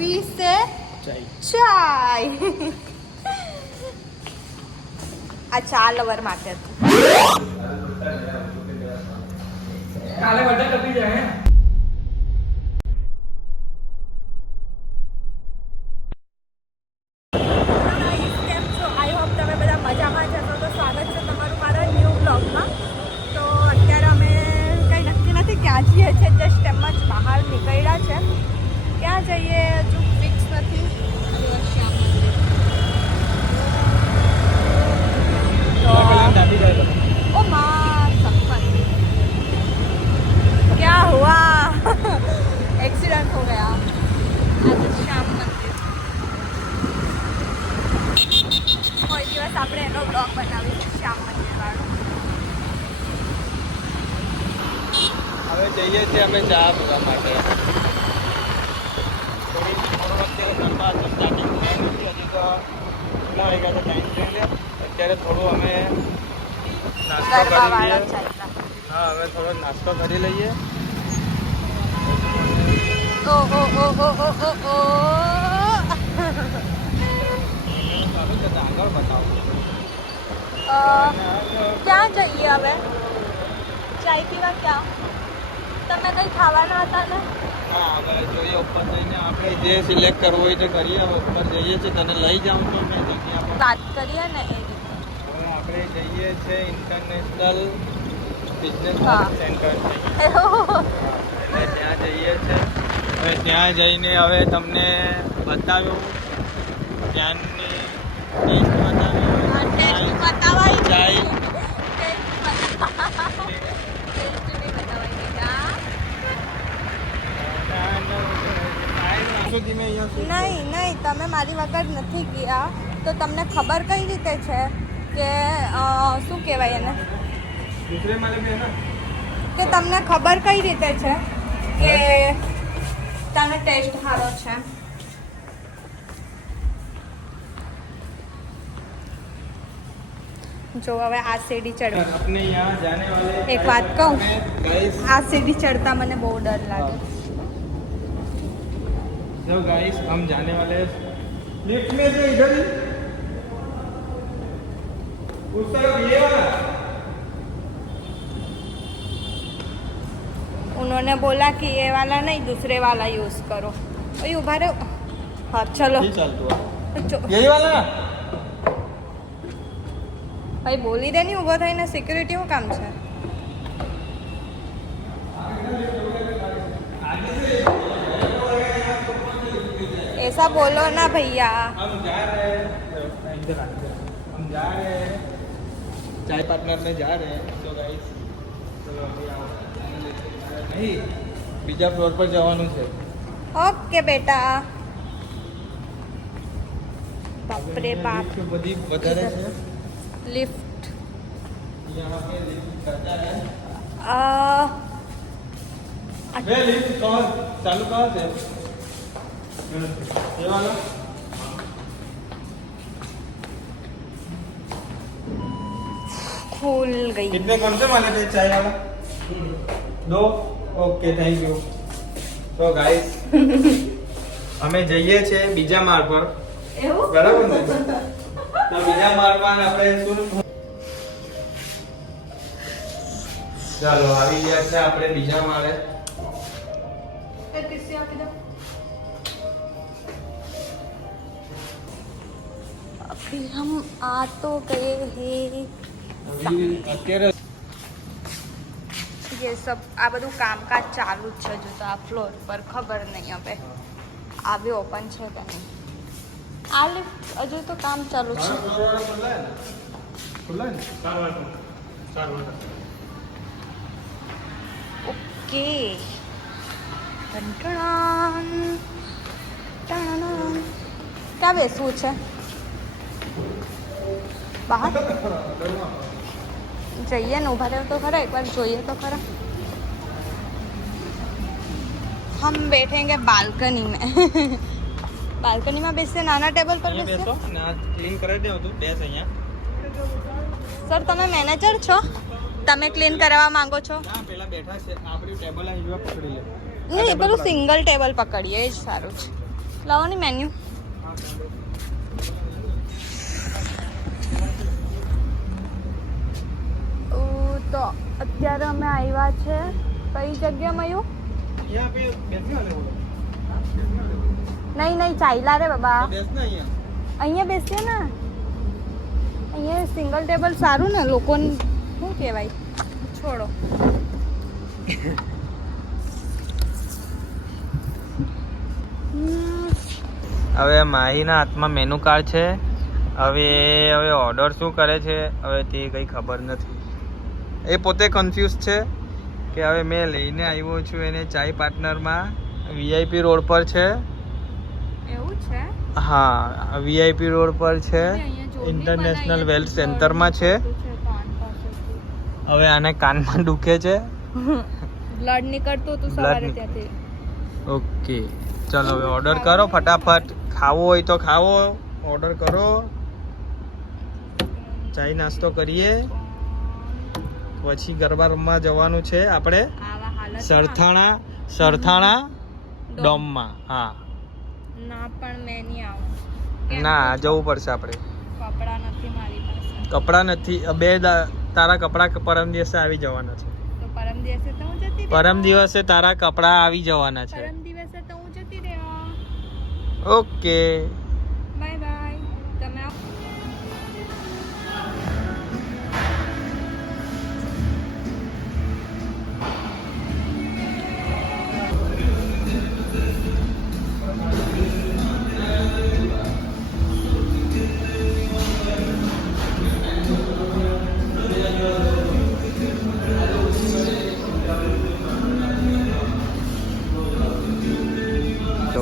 Coffee से चाय अच्छा लवर माटे કાલે બધા કપી જાય जस्ट एम ज बहार निकळ्या છે ક્યાં જઈએ હજુ ફિક્સ નથી ओ माँ सपन क्या हुआ एक्सीडेंट हो गया आज श्याम मंदिर કોઈ દિવસ આપણે એનો બ્લોગ બનાવીશું શ્યામ મંદિર વાળો હવે જઈએ છીએ અમે ચા પીવા માટે અત્યારે થોડું અમે નાસ્તો કરી લઈએ હા હવે થોડો નાસ્તો કરી લઈએ ઓ ઓ ઓ ઓ ઓ ઓ ઓ આગળ બતાવું ક્યાં જઈએ હવે ચાય પીવા ક્યાં તમે કંઈ ખાવાના હતા ને હા હવે જોઈએ ઉપર જઈને આપણે જે સિલેક્ટ કરવું હોય તે કરીએ હવે ઉપર જઈએ છીએ તને લઈ જાઉં તો મેં જગ્યા પર વાત કરીએ ને એ રીતે હવે આપણે જઈએ છીએ ઇન્ટરનેશનલ બિઝનેસ હા. સેન્ટર એટલે ત્યાં જઈએ છીએ હવે ત્યાં જઈને હવે તમને બતાવ્યું ત્યાંની ટેસ્ટ બતાવ્યું ટેસ્ટ બતાવાય ચાય નહીં નહીં તમે મારી વગર નથી ગયા તો તમને ખબર કઈ રીતે છે કે શું કહેવાય એને દૂસરે માલે पे है ना કે તમને ખબર કઈ રીતે છે કે તને ટેસ્ટ સારો છે જો હવે આ સીડી ચડવા अपने यहाँ जाने वाले એક વાત કહું गाइस આ સીડી ચડતા મને બહુ ડર લાગે जो गाइस हम जाने वाले लिफ्ट में जो इधर ही उस तरफ ये वाला उन्होंने बोला कि ये वाला नहीं दूसरे वाला यूज करो भाई उभा रहो हाँ चलो ये चलतो जो- यही वाला ભાઈ બોલી દે ને ઊભો થઈને સિક્યુરિટીનું કામ છે ऐसा बोलो ना भैया हम जा रहे हैं इधर हम जा रहे हैं चाय पार्टनर में जा रहे हैं तो गाइस चलो अभी आओ नहीं બીજા ફ્લોર પર જવાનું છે ઓકે બેટા બાપરે બાપ લિફ્ટ બધી વધારે છે लिफ्ट यहाँ पे लिफ्ट करता है वे लिफ्ट कौन चालू कहाँ से ये वाला खुल गई कितने कौन से वाले थे चाय वाला दो ओके थैंक यू तो गाइस અમે જઈએ છીએ બીજા માળ પર એવું બરાબર ને તો બીજા માળ પર આપણે શું ચાલો આવી ગયા છે આપણે બીજા માળે किसी आपकी दो अभी हम आ तो गए हैं અત્યારે ये सब આ બધું કામકાજ ચાલુ જ છે જો તો આ ફ્લોર પર ખબર નહીં હવે આ બી ઓપન છે કે નહીં આ લિફ્ટ હજુ તો કામ ચાલુ છે ખુલ્લા ને ઓકે ટણટણ, ટણટણ. ક્યાં બેસવું છે બહાર જઈએ ને ઉભા રહ્યો તો ખરા એક બાર જોઈએ તો ખરા हम बैठेंगे बालकनी में बालकनी में बेसते नाना टेबल पर અહીંયા बेसते બેસો ને આ ક્લીન કરાવી દેવું તું બેસ અહીંયા સર તમે મેનેજર છો તમે ક્લીન કરાવવા માંગો છો ના પેલા બેઠા છે આપણી ટેબલ અહીં જોવા પકડી લે નહીં પેલું સિંગલ ટેબલ પકડીએ એ જ સારું છે લાવો ને મેન્યુ. તો અત્યારે અમે આવ્યા છે કઈ જગ્યામાં આવ્યું? यहाँ पे बैठने वाले बोलो નહીં ચાલ્યા રે બાબા. बैठना यहाँ અહીંયા બેસીએ ને. અહીંયા સિંગલ ટેબલ સારું ને લોકોને શું કહેવાય. છોડો. હવે માહીના હાથમાં મેનુ કાર્ડ છે. હવે ઓર્ડર શું કરે છે હવે તે કંઈ ખબર નથી. એ પોતે કન્ફ્યુઝ છે કે હવે મેં લઈને આવ્યો છું એને ચાય પાર્ટનરમાં. વીઆઈપી રોડ પર છે. એવું છે? હા, વીઆઈપી રોડ પર છે. ઇન્ટરનેશનલ વેલ્થ સેન્ટરમાં છે. હવે આને કાનમાં દુખે છે. બ્લડ નીકળતું હતું સવારે ત્યાંથી. ઓકે, ચલો હવે ઓર્ડર કરો ફટાફટ. ખાવો હોય તો ખાવો, ઓર્ડર કરો. ચાય નાસ્તો કરીએ, પછી ગરબા રમવા જવાનું છે આપણે સરથાણા ડોમમાં. હા ના પણ મેં નહીં આવું. ના, જવું પડશે આપણે. કપડા નથી મારી પાસે. કપડા નથી. તારા કપડા પરમ દિવસે આવી જવાના છે. તો પરમ દિવસે તો હું જતી રહી. પરમ દિવસે તારા કપડા આવી જવાના છે. પરમ દિવસે તો હું જતી રહી. Okay, bye bye. તમે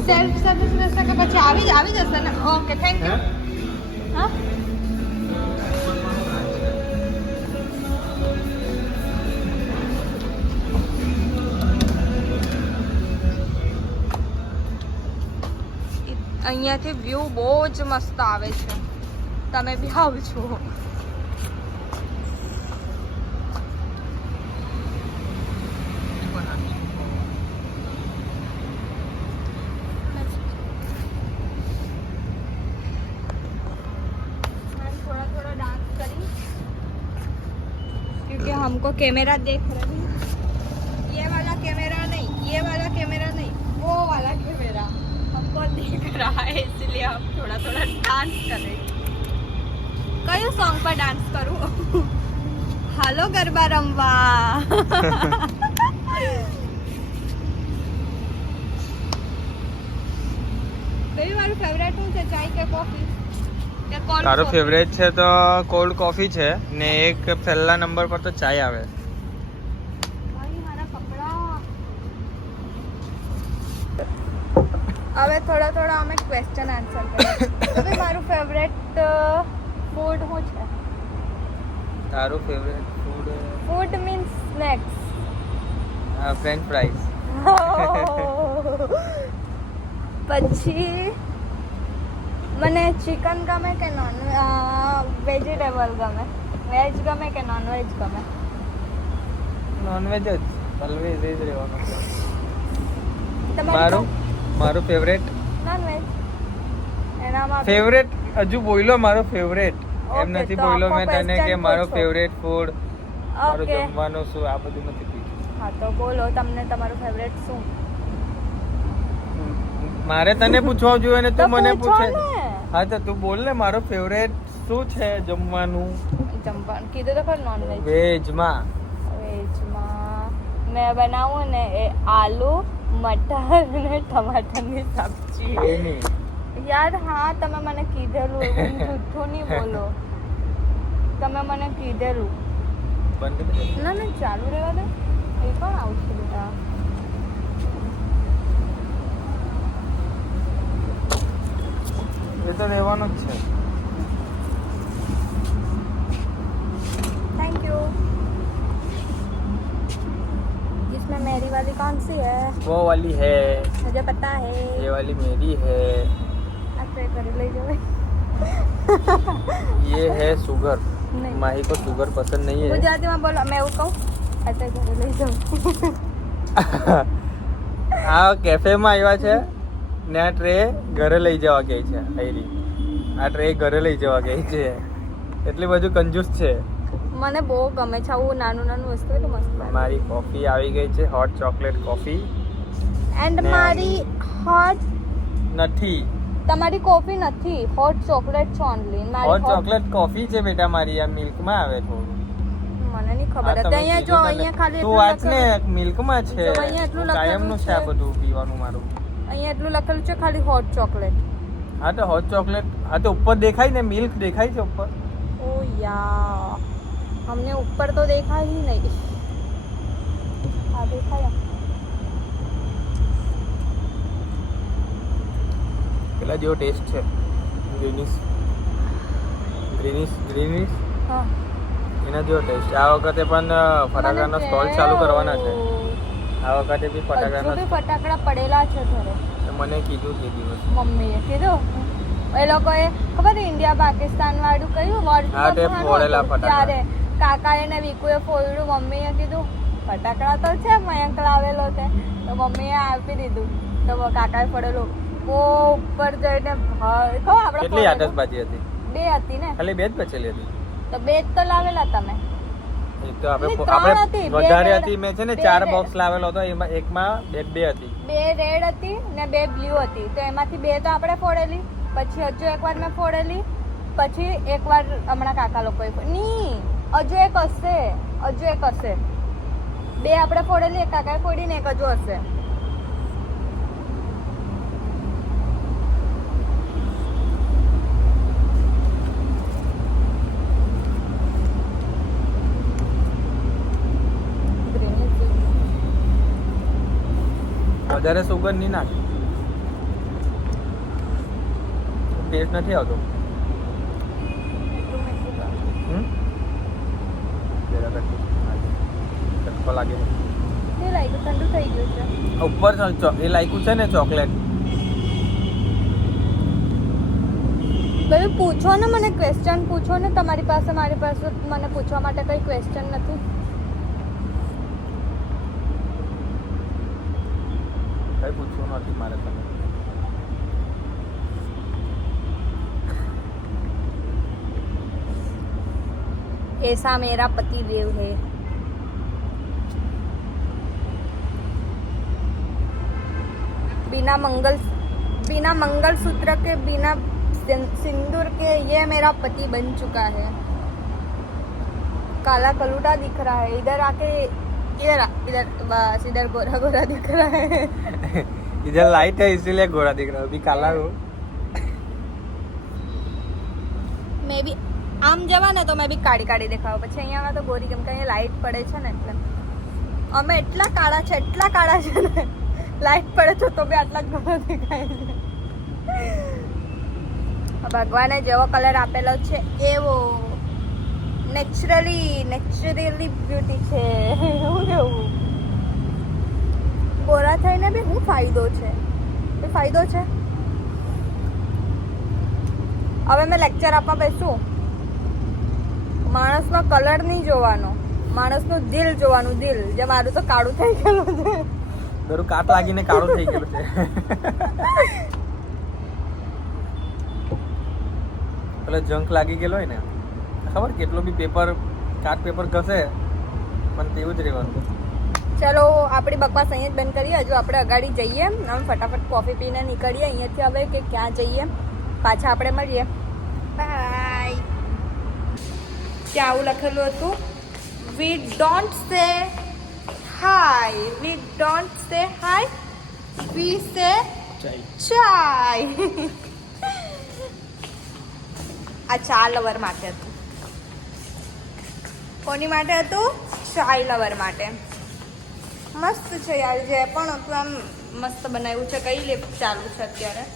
સેલ્ફ સર્વિસ રહેશે કે પછી આવી જશે ને? Okay, thank you. હા, અહીંયાથી વ્યૂ બહુ જ મસ્ત આવે છે. તમે બી આવજો. थोड़ा डांस करें क्योंकि हमको कैमरा देख रहे हैं. ये वाला कैमरा नहीं, वो वाला कैमरा हमको देख रहा है, इसलिए हम थोड़ा डांस करें. कयो सॉन्ग पर डांस करूं? हालो गरबा रमवा. કઈ મારું ફેવરેટ શું છે, ચાય કે કોફી? તારો ફેવરેટ છે તો કોલ્ડ કોફી છે ને એક પહેલા નંબર પર તો ચાય આવે. હવે થોડા અમે ક્વેશ્ચન આન્સર કરીએ. તો મારું ફેવરેટ ફૂડ શું છે? તારું favourite food means snacks. French fries. પછી મને ચિકન ગમે કે નોન વેજીટેબલ ગમે? વેજ ગમે કે નોન વેજ ગમે? નોનવેજ જ ઓલવેઝ જ રહેવાનું. તમારું મારું ફેવરેટ નોન વેજ. એનામાં ફેવરેટ હજુ બોલ્યો મારો ફેવરેટ. એમ Okay, નથી તો બોલ્યો આખો મેં તને કે question મારો પૂછો. ફેવરેટ ફૂડ, મારું ઓકે. જમવાનું શું, આ બધું નથી પૂછ્યું. હા તો બોલો, તમને તમારું ફેવરેટ શું? મારે તને પૂછવા જોઈએ ને તો તું મને પૂછો પૂછે. ને. હા તો તું બોલ ને મારો ફેવરેટ શું છે જમવાનું. જમવાનું કીધું તો ખરું, નોન વેજ. વેજમાં વેજમાં મેં બનાવું ને એ આલુ મટર અને ટમાટરની સબ્જી. એની યાર હા, તમે મને કીધેલું, એવું જૂઠું નહીં બોલો. તમે મને કીધેલું. બંધ કરી દે. ના ચાલુ રહેવા દે. એ પણ આવશે બેટા. એ તો રહેવાનું જ છે. Thank you. इसमें मेरी वाली कौन सी है? वो वाली है, मुझे पता है. ये वाली मेरी है, ऐसे कर ले जाओ. ये है शुगर. नहीं. माही को शुगर पसंद नहीं है. गुजराती में बोलो, मैं वो कहूँ ऐसे कर ले जाओ. આ કેફેમાં આવ્યા છે ને આ ટ્રે ઘરે લઈ જવા કહે છે આયરી. આ ટ્રે ઘરે લઈ જવા કહે છે. એટલી બધું કંજૂસ છે. મને બહુ ગમે છે આવું નાનું નાનું વસ્તુ એટલું મસ્ત લાગે. મારી કોફી આવી ગઈ છે, હોટ ચોકલેટ કોફી. એન્ડ મારી હોટ નથી, તમારી કોફી નથી, હોટ ચોકલેટ છે ઓનલી. હોટ ચોકલેટ કોફી છે બેટા મારી. આ મિલ્કમાં આવે થોડું. મને નહીં ખબર હતી. અહીંયા જો અહીંયા ખાલી તું વાંચ ને, મિલ્કમાં છે. જો અહીંયા એટલું કાયમનું છે આ બધું પીવાનું મારું. અહીંયા એટલું લખેલું છે ખાલી હોટ ચોકલેટ. હા તો હોટ ચોકલેટ, હા તો ઉપર દેખાય ને, મિલ્ક દેખાય છે ઉપર. ઓ યાર, हमने ऊपर तो देखा ही नहीं. हाँ देखा. પેલા જેવો ટેસ્ટ છે. ગ્રીનિશ હા, એના જેવો ટેસ્ટ. આ વખતે પણ ફટાકડાનો સ્ટોલ ચાલુ કરવાના છે. આ વખતે બી ફટાકડા પડેલા છે ઘરે. મને કીધું તે દિવસ મમ્મીએ કીધું. એ લોકોએ ખબર ઇન્ડિયા પાકિસ્તાન વાળું કયું વર્લ્ડ કપ ત્યારે કાકાએ ને વિકુએ ફોડ્યું. મમ્મીએ કીધું ફટાકડા તો છે, મયંક લાવેલો છે, તો મમ્મીએ આપી દીધું. તો કાકાએ ફોડેલું બહુ ઉપર જઈને કેટલી આતશબાજી હતી? 2 હતી ને, ખાલી 2 જ બચેલી હતી. તો 2 જ તો લાવેલા તમે. એક તો આપણે વધારે હતી. મેં છે ને 4 બોક્સ લાવેલો હતો, એમાં એકમાં 2 હતી. 2 રેડ હતી ને 2 બ્લુ હતી. તો એમાંથી 2 તો આપણે ફોડેલી, પછી હજુ એકવાર મેં ફોડેલી, પછી એકવાર હમણાં કાકા લોકોએ ની હજુ એક હશે. 2 આપણે ફોડેલી, એક કાકાએ ફોડી ને એક હજુ હશે. વધારે સુગર નહીં નાખ, ટેસ્ટ નથી આવતો. ચટકો લાગે. ઠંડુ થઈ ગયું છે. ઉપર એ લાગ્યું છે ને ચોકલેટ. ભાઈ પૂછો ને, મને ક્વેશ્ચન પૂછો ને. તમારી પાસે મારી પાસે મને પૂછવા માટે કઈ ક્વેશ્ચન નથી. કઈ પૂછવું નથી મારે તમે. ऐसा मेरा पति देव है. बिना मंगल सूत्र के, बिना सिंदूर के ये मेरा पति बन चुका है. काला कलूटा दिख रहा है. इधर आके इधर बस इधर गोरा गोरा दिख रहा है. इधर लाइट है इसीलिए गोरा दिख रहा है. अभी काला हो. मैं भी આમ જવા ને તો મેં બી કાળી કાળી દેખાવ. પછી અહીંયા તો ગોરી, કેમ કે અહીંયા લાઇટ પડે છે ને એટલે. અમે એટલા કાળા છે ને, લાઇટ પડે તો બી આટલા ગોરા દેખાય છે. ભગવાને જેવો કલર આપેલો છે એવો નેચરલી બ્યુટી છે. હું કેવું, ગોરા થઈને બી શું ફાયદો છે? હવે મેં લેક્ચર આપવા બેસું. માણસનો કલર નહીં જોવાનો, માણસનું દિલ જોવાનું. દિલ જે મારું તો કાળું થઈ ગયેલું છે. દરું કાટ લાગીને કાળું થઈ ગયેલું છે. પેલો જંક લાગી ગયેલો હોય ને, ખબર કેટલો બી પેપર ઘસે પણ તેવું જ રહેવાનું. ચલો આપણી બકવાસ અહીંયા જ બંધ કરીએ. હજુ આપણે અગાડી જઈએ. આમ ફટાફટ કોફી પીને નીકળીએ અહીંયાથી. હવે કે ક્યાં જઈએ, પાછા આપણે મળીએ. બાય. ત્યાં આવું લખેલું હતું, વી ડોન્ટ સે હાય, વી સે ચાય. આ ચા લવર માટે હતું. કોની માટે હતું? ચાય લવર માટે. મસ્ત છે યાર. જે પણ હતું આમ મસ્ત બનાવ્યું છે. કઈ લિફ્ટ ચાલુ છે અત્યારે?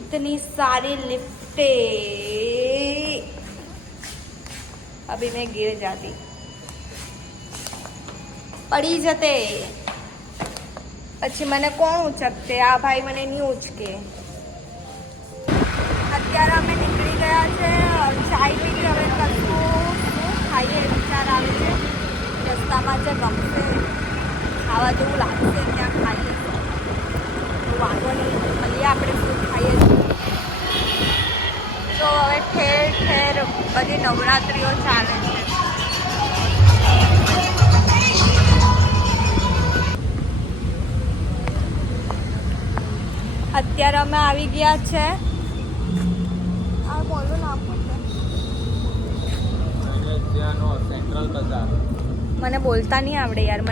इतनी सारी लिफ्टें. अभी मैं गिर जाती, पड़ी जते. પછી મને કોણ ઉચકતે? આ ભાઈ મને નહીં ઉચકે. અત્યારે અમે નીકળી ગયા છે. ચાય પીધી. હવે કશું શું ખાઈએ વિચાર આવે છે. રસ્તામાં જે ગમશે ખાવા જેવું લાગશે ત્યાં ખાઈએ તો વાંધો નહીં મળીએ આપણે શું ખાઈએ છીએ. તો હવે ઠેર ઠેર બધી નવરાત્રિઓ ચાલે છે. અત્યારે અમે આવી ગયા છે આ બોલું નામ સેન્ટ્રલ બજાર. મને બોલતા નહીં આવડે યાર.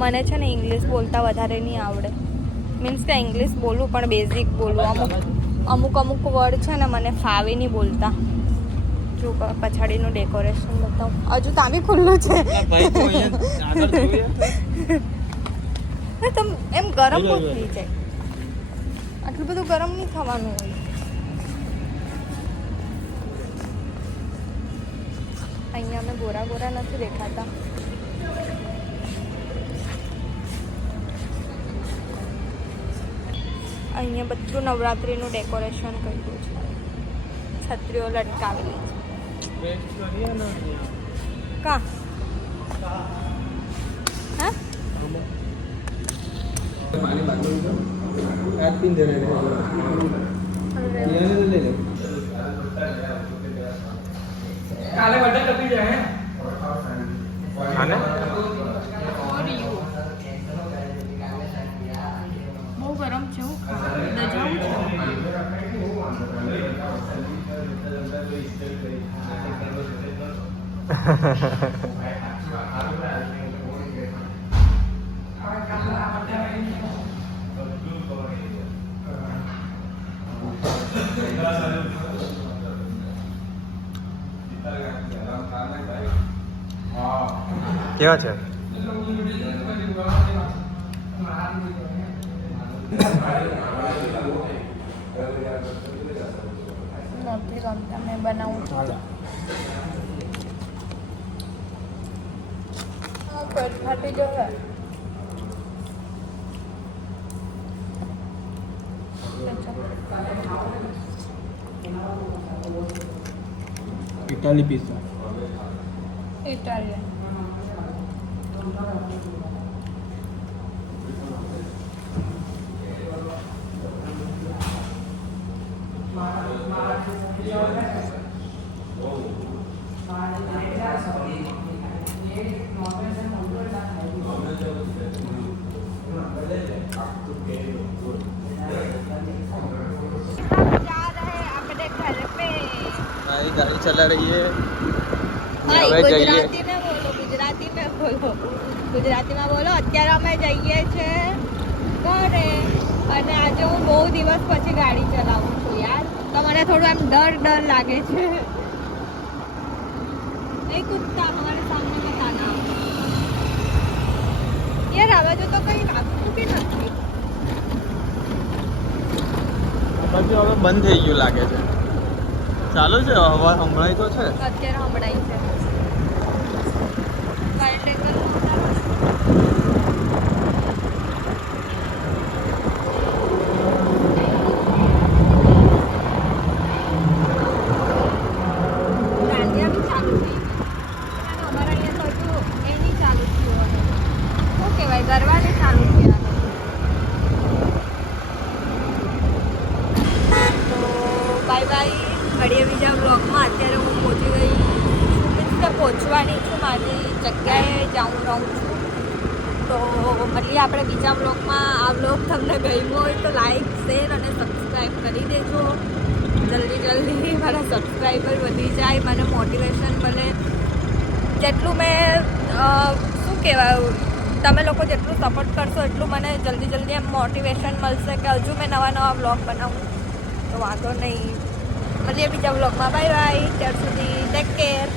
મને છે ને ઇંગ્લિશ બોલતા વધારે નહીં આવડે. મીન્સ કે ઇંગ્લિશ બોલું પણ બેઝિક બોલું. અમુક વર્ડ છે ને મને ફાવે નહીં બોલતા. જો પછાડીનું ડેકોરેશન બતાવું. હજુ તો આવી ખુલ્લું છે. તમ એમ ગરમ બહુ થઈ જાય. આટલું બધું ગરમ નહીં થવાનું હોય. અહીંયા અમે ગોરા નથી દેખાતા. અહીંયા બધું નવરાત્રિનું ડેકોરેશન કર્યું છે. છત્રીઓ લટકાવેલી છે. કા હા કાલે બટન લપી જાય બહુ ગરમ છે. કેવા છે? નથી ગમતા. મેં બનાવું છું. ફાટી જશે. Italy pizza. ઇટાલિયન. गाड़ी चला रही है. ગુજરાતીમાં બોલો. અત્યારે અમે જઈએ છે ઘરે અને આજે હું બહુ દિવસ પછી ગાડી ચલાવું છું યાર. તો મને થોડું એમ ડર લાગે છે. નહીં કૂદતા હમારે સામને બતાના યાર. હવે તો કઈ વાગતું બી નથી. પછી હવે બંધ થઈ ગયું લાગે છે. ચાલુ છે હવા સંભળાય તો છે. અત્યારે સંભળાય છે. ગરબાને ચાલુ થયા. તો બાય બાય. ઘડીએ બીજા બ્લોગમાં. અત્યારે હું પહોંચી ગઈ મીન્સ કે પહોંચવાની છું. મારી જગ્યાએ રહું છું. તો મળીએ આપણે બીજા બ્લોગમાં. આ બ્લોગ તમને ગમ્યો હોય તો લાઈક શેર અને સબસ્ક્રાઈબ કરી દેજો. જલ્દી મારા સબસ્ક્રાઈબર વધી જાય. મને મોટિવેશન મળે. જેટલું મેં શું કહેવાય, તમે લોકો જેટલું સપોર્ટ કરશો એટલું મને જલ્દી એમ મોટિવેશન મળશે કે હજુ મેં નવા બ્લોગ બનાવું. તો વાંધો નહીં. મળીએ બીજા બ્લોગમાં. Bye bye. ત્યાર સુધી ટેક કેર.